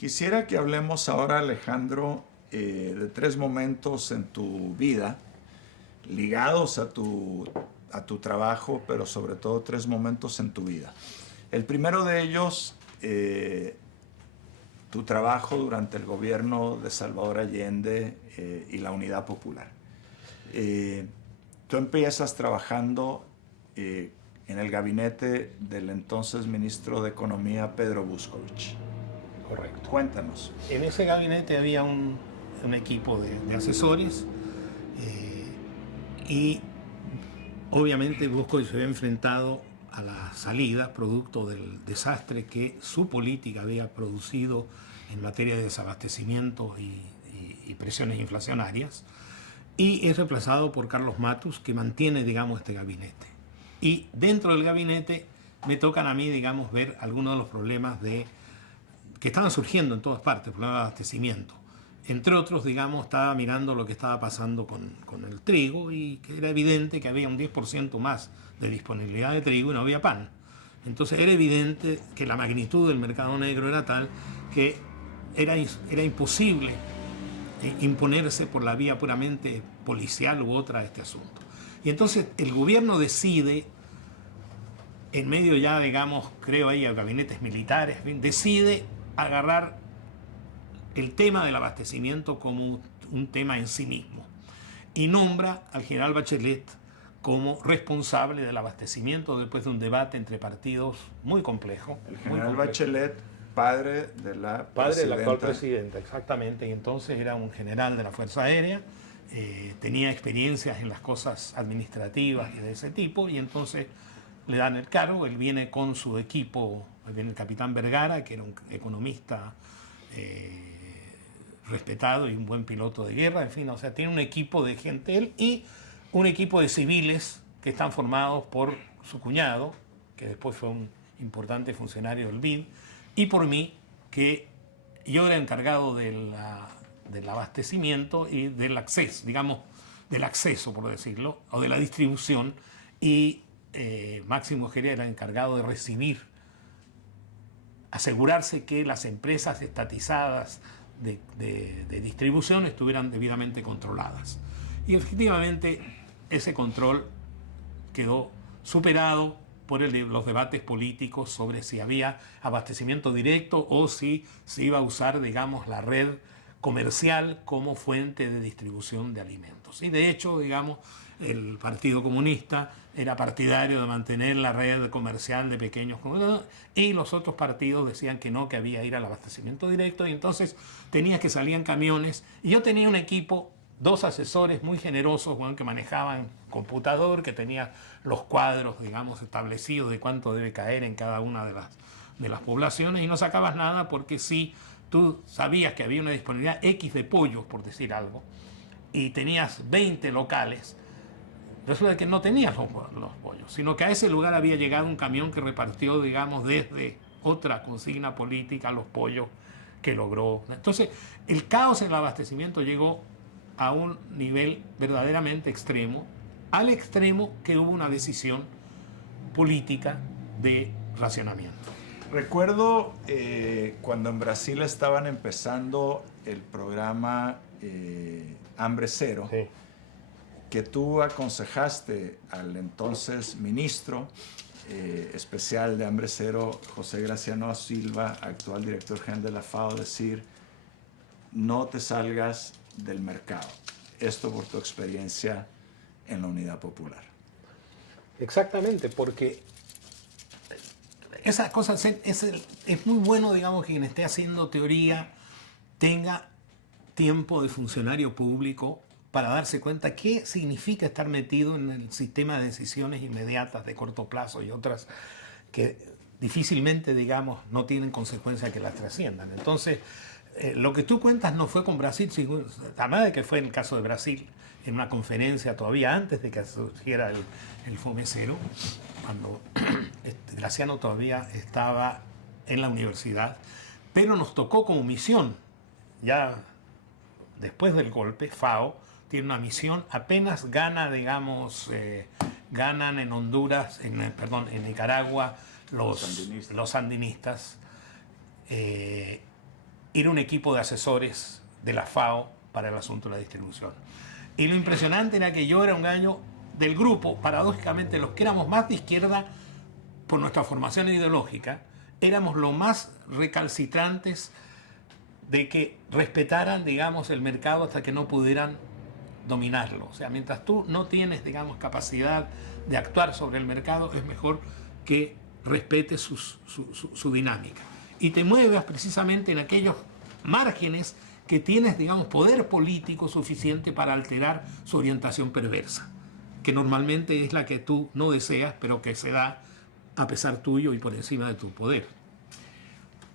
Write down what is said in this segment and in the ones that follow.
Quisiera que hablemos ahora, Alejandro, de tres momentos en tu vida ligados a tu trabajo, pero sobre todo tres momentos en tu vida. El primero de ellos, tu trabajo durante el gobierno de Salvador Allende y la Unidad Popular. Tú empiezas trabajando en el gabinete del entonces ministro de Economía, Pedro Buscovich. Correcto. Cuéntanos. En ese gabinete había un equipo de asesores y obviamente Buscovich se había enfrentado a la salida producto del desastre que su política había producido en materia de desabastecimiento y presiones inflacionarias, y es reemplazado por Carlos Matus, que mantiene, digamos, este gabinete. Y dentro del gabinete me tocan a mí, digamos, ver algunos de los problemas que estaban surgiendo en todas partes, problemas de abastecimiento. Entre otros, digamos, estaba mirando lo que estaba pasando con el trigo, y que era evidente que había un 10% más de disponibilidad de trigo y no había pan. Entonces era evidente que la magnitud del mercado negro era tal que era imposible imponerse por la vía puramente policial u otra a este asunto. Y entonces el gobierno decide, en medio ya, digamos, creo ahí a gabinetes militares, decide agarrar el tema del abastecimiento como un tema en sí mismo y nombra al general Bachelet como responsable del abastecimiento después de un debate entre partidos muy complejo. El general Bachelet, padre de la actual presidenta, exactamente, y entonces era un general de la Fuerza Aérea, tenía experiencias en las cosas administrativas y de ese tipo, y entonces le dan el cargo. Él viene con su equipo, viene el capitán Vergara, que era un economista respetado y un buen piloto de guerra, en fin, o sea, tiene un equipo de gente él y un equipo de civiles que están formados por su cuñado, que después fue un importante funcionario del BID, y por mí, que yo era encargado del abastecimiento y del acceso, digamos, del acceso, por decirlo, o de la distribución, y Máximo Ojeda era encargado de recibir, asegurarse que las empresas estatizadas de distribución estuvieran debidamente controladas. Y efectivamente ese control quedó superado por los debates políticos sobre si había abastecimiento directo o si se iba a usar, digamos, la red comercial como fuente de distribución de alimentos. Y de hecho, digamos, el Partido Comunista era partidario de mantener la red comercial de pequeños comercios, y los otros partidos decían que no, que había que ir al abastecimiento directo, y entonces tenía que salir en camiones. Y yo tenía un equipo, dos asesores muy generosos, bueno, que manejaban computador, que tenía los cuadros, digamos, establecidos de cuánto debe caer en cada una de las poblaciones, y no sacabas nada porque si tú sabías que había una disponibilidad X de pollos, por decir algo, y tenías 20 locales, resulta que no tenías los pollos, sino que a ese lugar había llegado un camión que repartió, digamos, desde otra consigna política los pollos que logró. Entonces, el caos en el abastecimiento llegó a un nivel verdaderamente extremo, al extremo que hubo una decisión política de racionamiento. Recuerdo cuando en Brasil estaban empezando el programa Hambre Cero, sí, que tú aconsejaste al entonces ministro especial de Hambre Cero, José Graciano Silva, actual director general de la FAO, decir: no te salgas del mercado. Esto por tu experiencia en la Unidad Popular. Exactamente, porque esas cosas es muy bueno, digamos, que quien esté haciendo teoría tenga tiempo de funcionario público para darse cuenta qué significa estar metido en el sistema de decisiones inmediatas de corto plazo y otras que difícilmente, digamos, no tienen consecuencias que las trasciendan. Entonces, lo que tú cuentas no fue con Brasil, además de que fue en el caso de Brasil, en una conferencia todavía antes de que surgiera el FOME Cero, cuando Graciano todavía estaba en la universidad, pero nos tocó como misión, ya después del golpe, FAO tiene una misión, apenas gana, digamos, ganan en Honduras, en Nicaragua, los sandinistas. era un equipo de asesores de la FAO para el asunto de la distribución. Y lo impresionante era que yo era un gallo del grupo, paradójicamente los que éramos más de izquierda por nuestra formación ideológica, éramos los más recalcitrantes de que respetaran, digamos, el mercado hasta que no pudieran dominarlo. O sea, mientras tú no tienes, digamos, capacidad de actuar sobre el mercado, es mejor que respetes su dinámica. Y te muevas precisamente en aquellos márgenes que tienes, digamos, poder político suficiente para alterar su orientación perversa, que normalmente es la que tú no deseas, pero que se da a pesar tuyo y por encima de tu poder.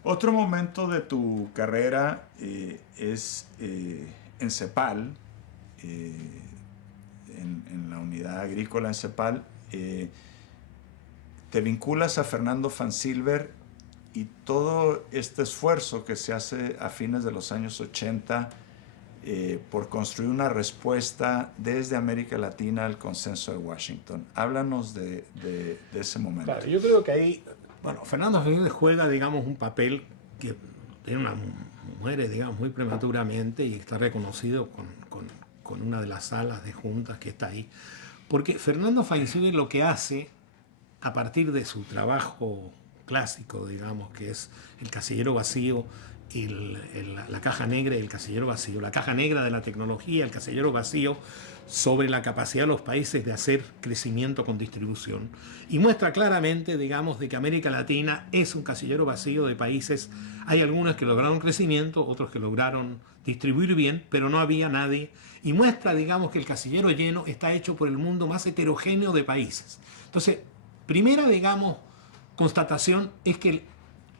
Otro momento de tu carrera es en CEPAL, en la unidad agrícola en CEPAL. Te vinculas a Fernando Fansilver y todo este esfuerzo que se hace a fines de los años 80 por construir una respuesta desde América Latina al consenso de Washington. Háblanos de ese momento. Claro, yo creo que ahí, bueno, Fernando Fansilver juega, digamos, un papel que tiene una muere, digamos, muy prematuramente y está reconocido con una de las salas de juntas que está ahí. Porque Fernando Fansilver lo que hace, a partir de su trabajo clásico, digamos, que es el casillero vacío y la caja negra y el casillero vacío, la caja negra de la tecnología, el casillero vacío sobre la capacidad de los países de hacer crecimiento con distribución, y muestra claramente, digamos, de que América Latina es un casillero vacío de países. Hay algunos que lograron crecimiento, otros que lograron distribuir bien, pero no había nadie, y muestra, digamos, que el casillero lleno está hecho por el mundo más heterogéneo de países. Entonces, primera, digamos, constatación es que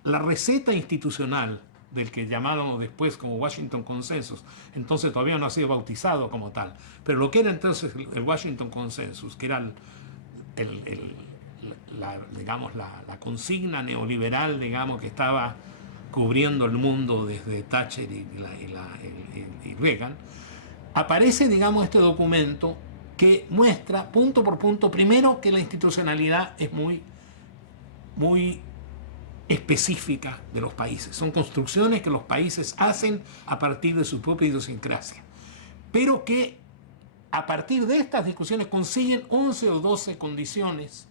la receta institucional del que llamaron después como Washington Consensus, entonces todavía no ha sido bautizado como tal, pero lo que era entonces el Washington Consensus, que era la consigna neoliberal, digamos, que estaba cubriendo el mundo desde Thatcher y Reagan, aparece, digamos, este documento que muestra punto por punto, primero, que la institucionalidad es muy específica de los países. Son construcciones que los países hacen a partir de su propia idiosincrasia, pero que a partir de estas discusiones consiguen 11 o 12 condiciones,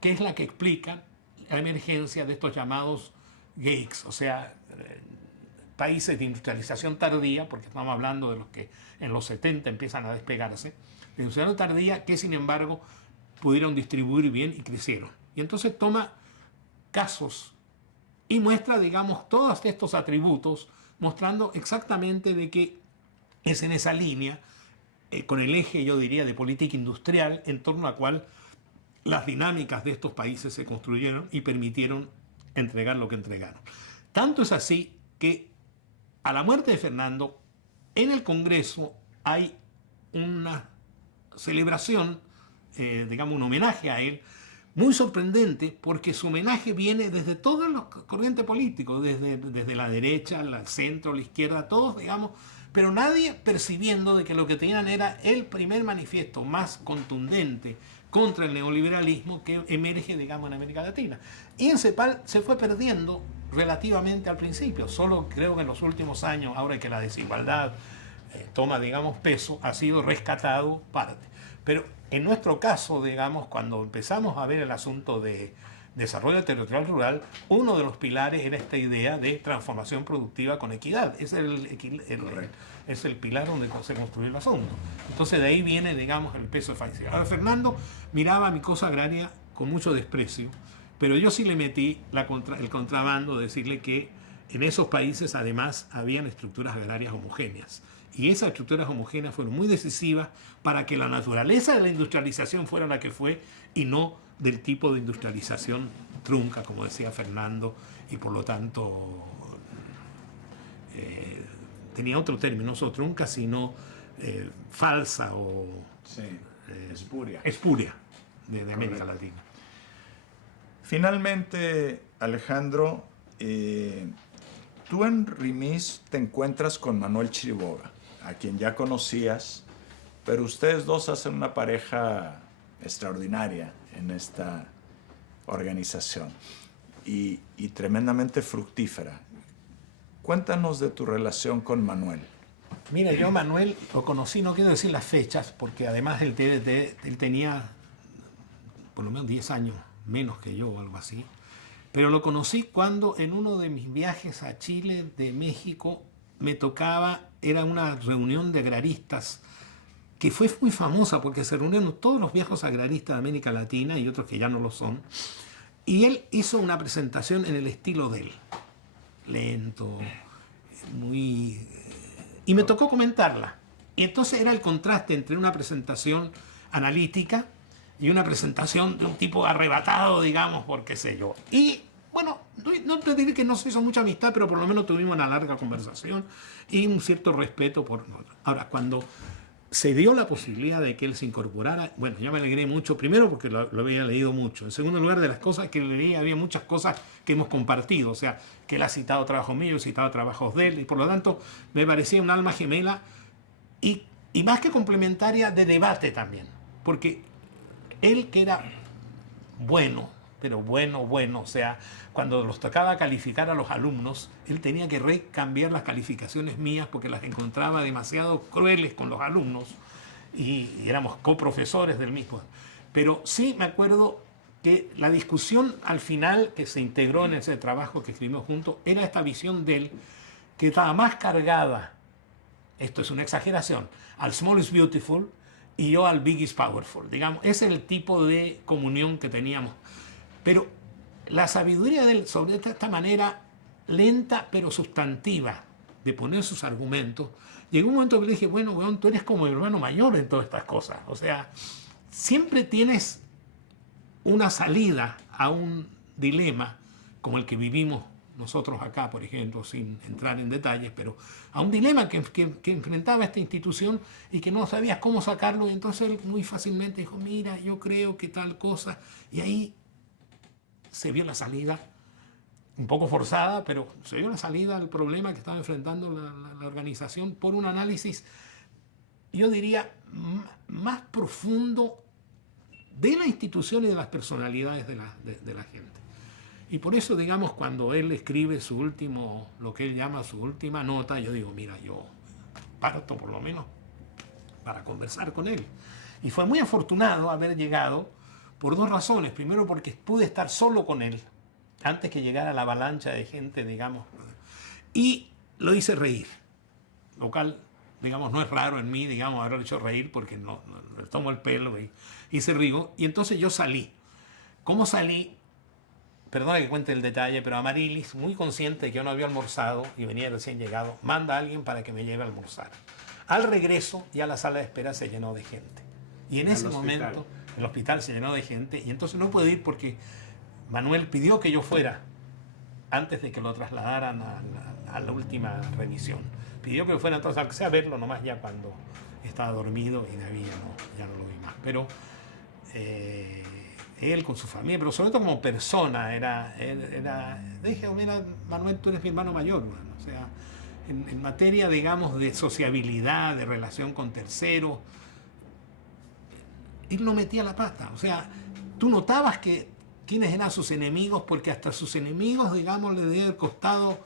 que es la que explica la emergencia de estos llamados GAICs, o sea, países de industrialización tardía, porque estamos hablando de los que en los 70 empiezan a despegarse, de industrialización tardía, que sin embargo pudieron distribuir bien y crecieron. Y entonces toma casos y muestra, digamos, todos estos atributos, mostrando exactamente de que es en esa línea, con el eje, yo diría, de política industrial, en torno a la cual las dinámicas de estos países se construyeron y permitieron entregar lo que entregaron. Tanto es así que a la muerte de Fernando, en el Congreso hay una celebración, digamos, un homenaje a él, muy sorprendente, porque su homenaje viene desde todos los corrientes políticos, desde la derecha, el centro, la izquierda, todos, digamos, pero nadie percibiendo de que lo que tenían era el primer manifiesto más contundente contra el neoliberalismo que emerge, digamos, en América Latina. Y en CEPAL se fue perdiendo relativamente al principio, solo creo que en los últimos años, ahora que la desigualdad toma, digamos, peso, ha sido rescatado parte. Pero en nuestro caso, digamos, cuando empezamos a ver el asunto de desarrollo territorial rural, uno de los pilares era esta idea de transformación productiva con equidad. Es el pilar donde se construyó el asunto. Entonces de ahí viene, digamos, el peso de Fansilver. Ahora, Fernando miraba mi cosa agraria con mucho desprecio, pero yo sí le metí el contrabando de decirle que en esos países además habían estructuras agrarias homogéneas. Y esas estructuras homogéneas fueron muy decisivas para que la naturaleza de la industrialización fuera la que fue y no del tipo de industrialización trunca, como decía Fernando, y por lo tanto tenía otro término, no solo trunca, sino falsa o sí, espuria de América Latina. Finalmente, Alejandro, tú en Rimis te encuentras con Manuel Chiriboga, a quien ya conocías, pero ustedes dos hacen una pareja extraordinaria en esta organización y tremendamente fructífera. Cuéntanos de tu relación con Manuel. Mira, yo a Manuel lo conocí, no quiero decir las fechas, porque además él tenía por lo menos 10 años menos que yo o algo así. Pero lo conocí cuando en uno de mis viajes a Chile, de México, me tocaba, era una reunión de agraristas que fue muy famosa porque se reunieron todos los viejos agraristas de América Latina y otros que ya no lo son. Y él hizo una presentación en el estilo de él, lento, muy... Y me tocó comentarla. Y entonces era el contraste entre una presentación analítica y una presentación de un tipo arrebatado, digamos, por qué sé yo. Y bueno, no te diré que no se hizo mucha amistad, pero por lo menos tuvimos una larga conversación y un cierto respeto por nosotros. Ahora, cuando se dio la posibilidad de que él se incorporara, bueno, yo me alegré mucho, primero porque lo había leído mucho, en segundo lugar, de las cosas que leí, había muchas cosas que hemos compartido, o sea, que él ha citado trabajos míos, citado trabajos de él, y por lo tanto me parecía un alma gemela y más que complementaria, de debate también, porque él, que era bueno, pero bueno, o sea, cuando los tocaba calificar a los alumnos, él tenía que recambiar las calificaciones mías porque las encontraba demasiado crueles con los alumnos y éramos coprofesores del mismo. Pero sí me acuerdo que la discusión al final que se integró en ese trabajo que escribimos juntos era esta visión de él que estaba más cargada, esto es una exageración, al small is beautiful y yo al big is powerful, digamos, ese es el tipo de comunión que teníamos. Pero la sabiduría de él sobre esta manera lenta pero sustantiva de poner sus argumentos, llegó un momento que le dije, bueno, weón, tú eres como el hermano mayor en todas estas cosas. O sea, siempre tienes una salida a un dilema como el que vivimos nosotros acá, por ejemplo, sin entrar en detalles, pero a un dilema que enfrentaba esta institución y que no sabías cómo sacarlo. Y entonces él muy fácilmente dijo, mira, yo creo que tal cosa. Y ahí se vio la salida, un poco forzada, pero se vio la salida al problema que estaba enfrentando la organización por un análisis, yo diría, más profundo de la institución y de las personalidades de la gente. Y por eso, digamos, cuando él escribe su último, lo que él llama su última nota, yo digo, mira, yo parto por lo menos para conversar con él. Y fue muy afortunado haber llegado por dos razones. Primero, porque pude estar solo con él antes que llegara la avalancha de gente, digamos. Y lo hice reír, lo cual, digamos, no es raro en mí, digamos, haberlo hecho reír porque no le tomo el pelo y se río. Y entonces yo salí. ¿Cómo salí? Perdona que cuente el detalle, pero Amarilis, muy consciente de que yo no había almorzado y venía recién llegado, manda a alguien para que me lleve a almorzar. Al regreso, ya la sala de espera se llenó de gente. Y en ese momento el hospital se llenó de gente y entonces no pude ir porque Manuel pidió que yo fuera antes de que lo trasladaran a la última revisión. Pidió que fuera, entonces, aunque sea a verlo nomás ya cuando estaba dormido y de ahí ya no lo vi más. Pero él con su familia, pero sobre todo como persona, dije, mira, Manuel, tú eres mi hermano mayor, bueno, o sea, en materia, digamos, de sociabilidad, de relación con terceros, él no metía la pata. O sea, tú notabas que quiénes eran sus enemigos, porque hasta sus enemigos, digamos, le debe haber costado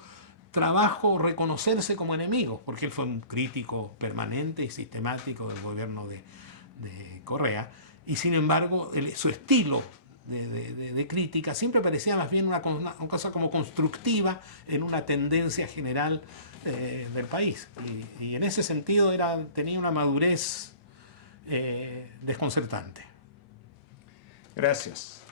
trabajo reconocerse como enemigos, porque él fue un crítico permanente y sistemático del gobierno de Correa, y sin embargo, su estilo de crítica siempre parecía más bien una cosa como constructiva en una tendencia general del país. Y en ese sentido tenía una madurez desconcertante. Gracias.